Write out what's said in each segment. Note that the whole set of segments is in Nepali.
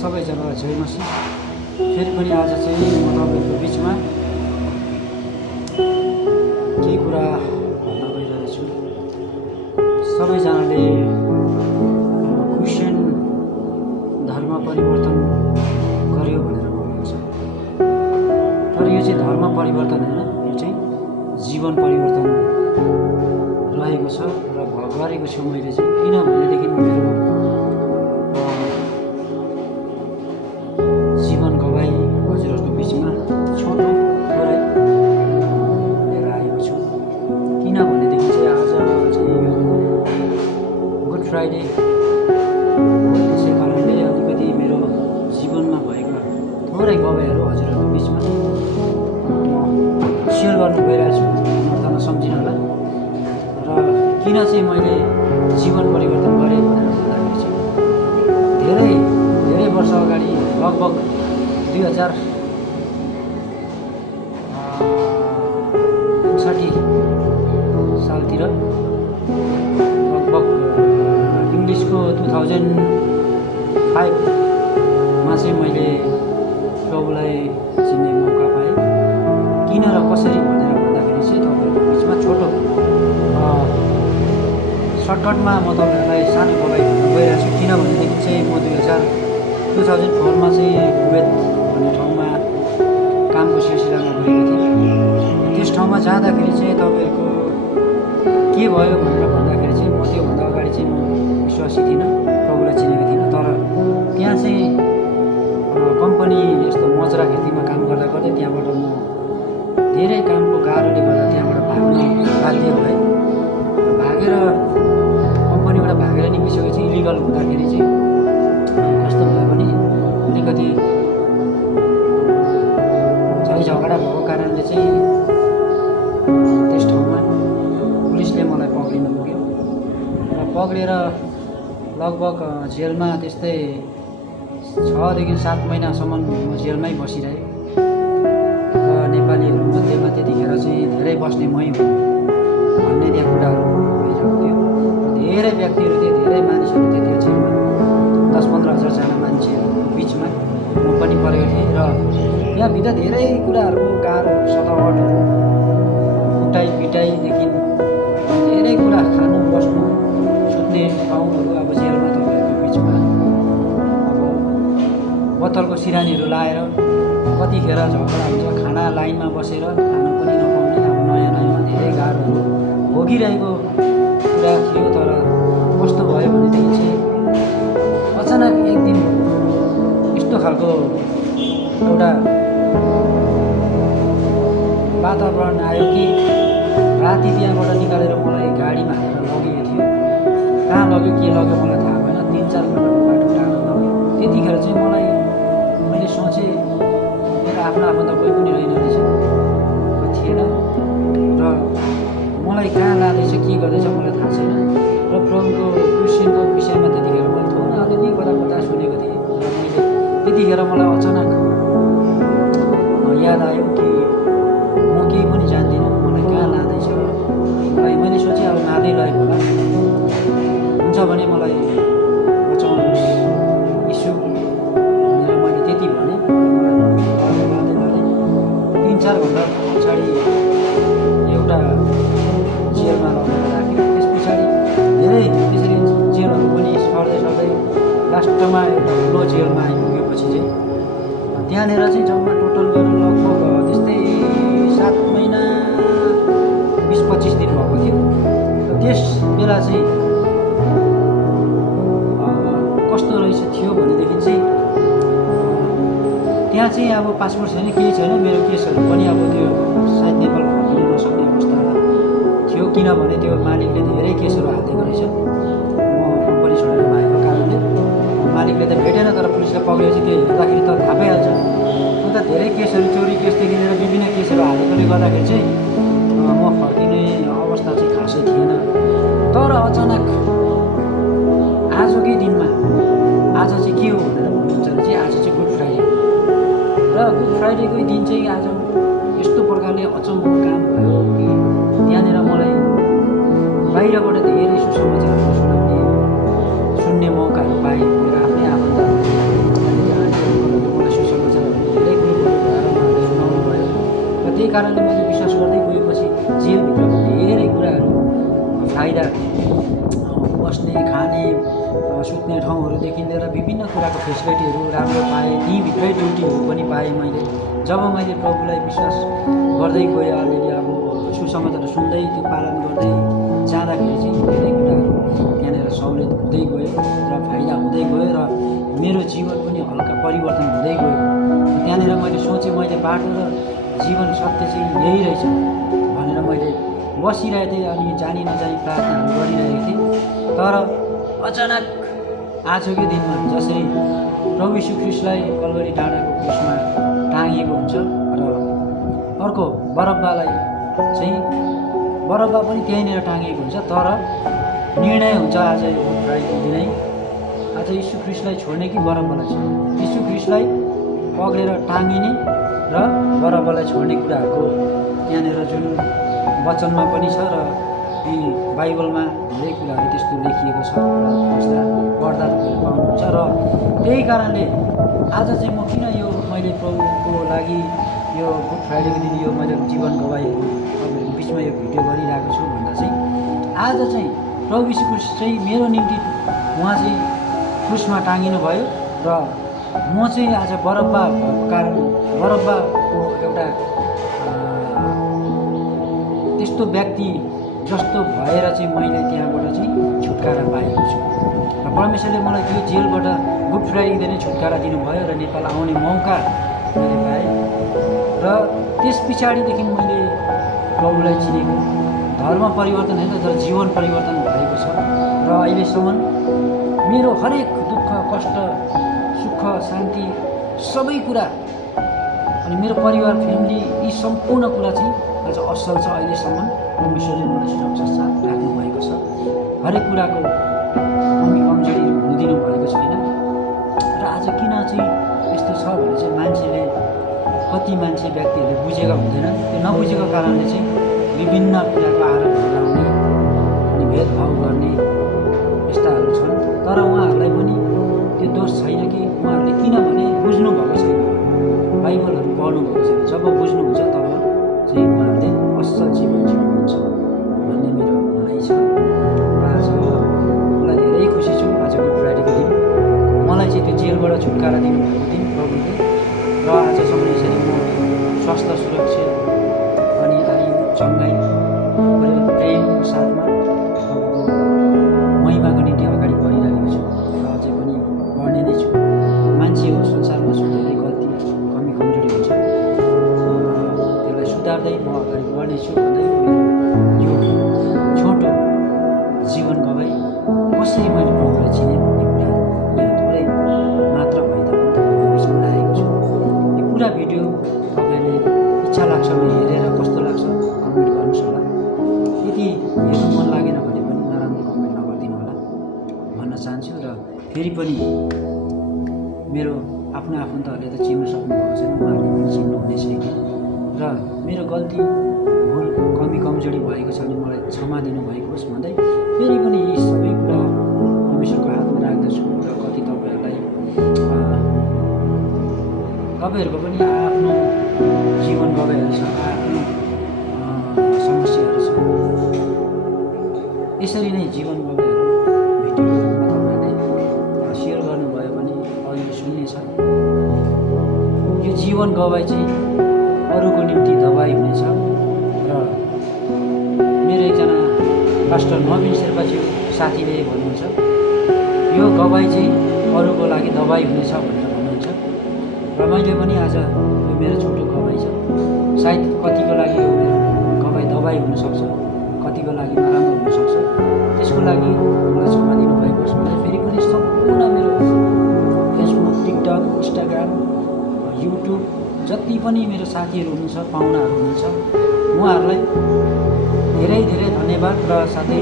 सबैजनालाई जय मसी। फेरि पनि आज चाहिँ म तपाईँको बिचमा केही कुरा भन्न गइरहेछु। सबैजनाले क्रिस्चियन धर्म परिवर्तन गर्यो भनेर भन्नुहुन्छ, तर यो चाहिँ धर्म परिवर्तन होइन, यो चाहिँ जीवन परिवर्तन रहेको छ र गरेको छु मैले चाहिँ। किनभनेदेखि मेरो जीवन गवाई हजुरहरूको बिचमा छोटो थोरै लिएर आएको छु। किनभनेदेखि चाहिँ आज चाहिँ यो गुड फ्राइडे त्यसै कारणले अलिकति मेरो जीवनमा भएका थोरै गवाईहरू हजुरहरूको बिचमा सेयर गर्नु गइरहेको छु, अर्थमा सम्झिनलाई। र किन चाहिँ मैले जीवन परिवर्तन गरेँ भनेर भन्दाखेरि चाहिँ धेरै वर्ष अगाडि लगभग 2059 सालतिर लगभग इङ्ग्लिसको 2005मा चाहिँ मैले प्रभुलाई चिन्ने मौका पाएँ। किन र कसरी भनेर भन्दाखेरि चाहिँ तपाईँहरूको बिचमा छोटो सर्टकटमा म तपाईँहरूलाई सानो गवाई भन्न गइरहेको छु। किनभनेदेखि चाहिँ म 2004मा चाहिँ कुवेत भन्ने ठाउँमा कामको सिलसिलामा गएको थिएँ। त्यस ठाउँमा जाँदाखेरि चाहिँ तपाईँहरूको के भयो भनेर भन्दाखेरि चाहिँ म त्योभन्दा अगाडि चाहिँ म विश्वासी थिइनँ, प्रभुलाई चिनेको थिइनँ। तर त्यहाँ चाहिँ कम्पनी यस्तो मजरा खेतीमा काम गर्दा गर्दै त्यहाँबाट म धेरै कामको गाह्रोले गर्दा त्यहाँबाट भाग्न बाध्य भएँ। भागेर कम्पनीबाट भागेर निस्किसकेपछि इलिगल हुँदाखेरि चाहिँ कस्तो भयो भने अलिकति झै झगडा भएको कारणले चाहिँ त्यस ठाउँमा पुलिसले मलाई पक्रिन पुग्यो र पक्रेर लगभग जेलमा त्यस्तै 6 देखि 7 महिनासम्म म जेलमै बसिरहेँ। र नेपालीहरू मध्येमा त्यतिखेर चाहिँ धेरै बस्ने मै हुँ भन्ने त्यहाँ कुराहरू भइरहेको थियो। धेरै व्यक्तिहरू थिए, धेरै मानिसहरू थिए त्यो जेलमा, 10-15 हजारजना मान्छेहरूको बिचमा म पनि परेको थिएँ। र त्यहाँभित्र धेरै कुराहरूको गाह्रो सतावटहरू, कुटाइ पिटाइदेखि धेरै कुरा, खानु बस्नु सुत्ने ठाउँहरू अब जेलमा तपाईँहरूको बिचमा अब बोतलको सिरानीहरू लाएर कतिखेर झगडा हुन्छ, खाना लाइनमा बसेर खानु पनि नपाउने, अब नयाँ नयाँमा धेरै गाह्रोहरू भोगिरहेको कुरा थियो। तर कस्तो भयो भनेदेखि चाहिँ अचानक एक दिन यस्तो खालको एउटा वातावरण आयो कि राति त्यहाँबाट निकालेर मलाई गाडीमा हालेर लगेको थियो। कहाँ लग्यो के लग्यो मलाई थाहा भएन, 3-4 घन्टाको बाटो टाढो लग्यो। त्यतिखेर चाहिँ मैले सोचेँ मेरो आफ्नो आफन्त कोही पनि रहेन रहेछ, थिएन। र मलाई कहाँ लाँदैछ के गर्दैछ मलाई थाहा छैन। र प्रभुको क्रिस्चियनको विषयमा त्यतिखेर मैले थोरै अलिअलि कता सुनेको थिएँ। र मैले त्यतिखेर मलाई अचानक याद आयो कि म केही पनि जान्दिनँ, मलाई कहाँ लाँदैछ। मैले सोचेँ अब नादै लगेको होला, हुन्छ भने मलाई बचाउनुहोस् यीशु भनेर मैले त्यति भने। लाँदै 3-4 घन्टा पछाडि एउटा जेलमा लगेर राख्यो। त्यस पछाडि धेरै त्यसरी जेलहरू पनि सर्दै लास्टमा एउटा ठुलो जेलमा आइपुगेपछि चाहिँ त्यहाँनिर चाहिँ जम्मा टोटल गरेर लगभग त्यस्तै 7 महिना 20-25 दिन भएको थियो। र त्यस बेला चाहिँ कस्तो रहेछ थियो भनेदेखि चाहिँ त्यहाँ चाहिँ अब पासपोर्ट छैन, केही छैन, मेरो केसहरू पनि अब त्यो सायद नेपाल फर्किन नसक्ने अवस्था थियो। किनभने त्यो मालिकले धेरै केसहरू हालिदिएको रहेछ, म कम्पनी छोडेर भएको कारणले। मालिकले त भेटेन, तर पुलिसले पक्रेपछि त्यो हेर्दाखेरि त थाहा पाइहाल्छ। अन्त धेरै केसहरू, चोरी केसदेखि लिएर विभिन्न केसहरू हालेकोले गर्दाखेरि चाहिँ म फर्किने अवस्था चाहिँ खासै थिएन। तर अचानक आजकै दिनमा, आज चाहिँ के हो भनेर भन्नुहुन्छ भने चाहिँ आज चाहिँ गुड फ्राइडे। र गुड फ्राइडेकै दिन चाहिँ आज यस्तो प्रकारले अचम्मको काम भयो कि त्यहाँनिर मलाई बाहिरबाट धेरै सुसमाचारहरू सुन्ने मौकाहरू पाएँ। मेरो आफ्नै आफन्त कारणले मैले विश्वास गर्दै गएपछि जेलभित्रको धेरै कुराहरू फाइदा, बस्ने खाने सुत्ने ठाउँहरूदेखि लिएर विभिन्न कुराको फेसिलिटीहरू राम्रो पाएँ। त्यहीँभित्रै ड्युटीहरू पनि पाएँ मैले। जब मैले प्रभुलाई विश्वास गर्दै गएँ, अलिअलि अब सुसमाचार सुन्दै त्यो पालन गर्दै जाँदाखेरि चाहिँ धेरै कुराहरू त्यहाँनिर सहुलियत हुँदै गयो र फाइदा हुँदै गयो र मेरो जीवन पनि हल्का परिवर्तन हुँदै गयो। त्यहाँनिर मैले सोचेँ मैले बाटो र जीवन सत्य चाहिँ यही रहेछ भनेर मैले बसिरहेको थिएँ अनि जानी नजानी प्रार्थनाहरू गरिरहेको थिएँ। तर अचानक आजको दिनमा जसरी प्रभु यीशु ख्रीष्टलाई कल्वरी डाँडाको क्रुसमा टाँगिएको हुन्छ र अर्को बरब्बालाई चाहिँ बरब्बा पनि त्यहीँनिर टाँगिएको हुन्छ, तर निर्णय हुन्छ आज यो गुड फ्राइडे दिनै आज यीशु ख्रीष्टलाई छोड्ने कि बरब्बालाई छोड्ने। यीशु ख्रीष्टलाई पक्रेर टाँगिने र बरब्बालाई छोड्ने कुराहरूको त्यहाँनिर जुन वचनमा पनि छ र यी बाइबलमा धेरै कुराहरू त्यस्तो लेखिएको छ र त्यसलाई पढ्दा पाउनुहुन्छ। र त्यही कारणले आज चाहिँ म किन यो मैले प्रभुको लागि यो गुड फ्राइडेको दिन यो मैले जीवन गवाईहरू तपाईँहरूको बिचमा यो भिडियो गरिरहेको छु भन्दा चाहिँ आज चाहिँ प्रभु यीशु ख्रीष्ट चाहिँ मेरो निम्ति उहाँ चाहिँ क्रुसमा टाँगिनु भयो र म चाहिँ आज बरब्बा भएको कारण बरब्बाको एउटा त्यस्तो व्यक्ति जस्तो भएर चाहिँ मैले त्यहाँबाट चाहिँ छुटकारा पाएको छु र परमेश्वरले मलाई त्यो जेलबाट गुड फ्राइडे नै छुटकारा दिनुभयो र नेपाल आउने मौका मैले पाएँ र त्यस पछाडिदेखि मैले प्रभुलाई चिनेको। धर्म परिवर्तन होइन तर जीवन परिवर्तन भएको छ र अहिलेसम्म मेरो हरेक दुःख कष्ट सुख शान्ति सबै कुरा अनि मेरो परिवार फ्यामिली यी सम्पूर्ण कुरा चाहिँ आज असल छ। अहिलेसम्म परमेश्वरले मलाई सुरक्षा साथ राख्नुभएको छ, हरेक कुराको कमी कमजोरी हुनु दिनुभएको छैन। र आज किन चाहिँ यस्तो छ भने चाहिँ मान्छेले कति मान्छे व्यक्तिहरूले बुझेका हुँदैनन्, त्यो नबुझेको कारणले चाहिँ विभिन्न कुराको आरोपहरू लगाउने अनि भेदभाव गर्ने यस्ताहरू छन्। तर उहाँहरूलाई पनि त्यो दोष छैन कि उहाँहरूले किनभने बुझ्नुभएको छैन, बाइबलहरू पढ्नुभएको छैन। जब बुझ्नुहुन्छ तब चाहिँ उहाँहरूले असल जीवन जिउनुहुन्छ भन्ने मेरो भनाइ छ। र आज मलाई धेरै खुसी छु आज गुड फ्राइडेको दिन मलाई चाहिँ त्यो जेलबाट छुटकारा दिनुभएको दिन प्रभुले। र आजसम्म यसरी म स्वास्थ्य सुरक्षा अनि आयु चङ्गाइ प्रेमको साथमा प्रभुको महिमाको निम्ति अगाडि बढिरहेको छु र अझै पनि बढ्ने नै छु। मान्छे हो, संसारमा छु, धेरै गल्ती कमी कमजोरी हुन्छ, त्यसलाई सुधार्दै म अगाडि बढ्नेछु भन्दै यो छोटो जीवन गवाई कसरी मैले प्रभुलाई चिने भन्ने कुरा यहाँ थोरै मात्र भए तापनि तपाईँको बिचमा ल्याएको छु। यो पुरा भिडियो तपाईँहरूले इच्छा लाग्छ भने हेरेर कस्तो लाग्छ कमेन्ट गर्नुहोस् होला। यदि हेर्नु मन लागेन भने पनि नराम्रो कमेन्ट नगरिदिनु होला भन्न चाहन्छु। र फेरि पनि मेरो आफ्नो आफन्तहरूले त चिन्न सक्नुभएको छैन, उहाँहरूले पनि चिन्नुहुनेछ कि र मेरो गल्ती भुल कमी कमजोरी भएको छ भने मलाई क्षमा दिनुभएको होस् भन्दै फेरि पनि यी सबै कुरा परमेश्वरको हातमा राख्दछु। र कति तपाईँहरूको पनि आफ्नो जीवन गवाईहरू छ, आफ्नो समस्याहरू छ, यसरी नै जीवन गवाईहरू भिडियोमा तपाईँहरूले सेयर गर्नुभयो भने अरूले सुन्नेछ। यो जीवन गवाई चाहिँ अरूको निम्ति दबाई हुनेछ। र मेरो एकजना पास्टर नवीन शेर्पाजी साथीले भन्नुहुन्छ यो गवाई चाहिँ अरूको लागि दबाई हुनेछ भनेर भन्नुहुन्छ। र मैले पनि आज यो मेरो छोटो गवाई छ, सायद कतिको लागि यो मेरो गवाई दबाई हुनसक्छ, कतिको लागि नराम्रो हुनसक्छ, त्यसको लागि मलाई क्षमा दिनुभएको छ। मैले फेरि पनि सम्पूर्ण मेरो फेसबुक, टिकटक, इन्स्टाग्राम, युट्युब जति पनि मेरो साथीहरू हुनुहुन्छ, पाहुनाहरू हुनुहुन्छ, उहाँहरूलाई धेरै धेरै धन्यवाद र साथै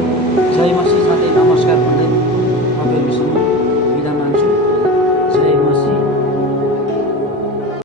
जय मसीह साथै नमस्कार भन्दै तपाईँहरूसँग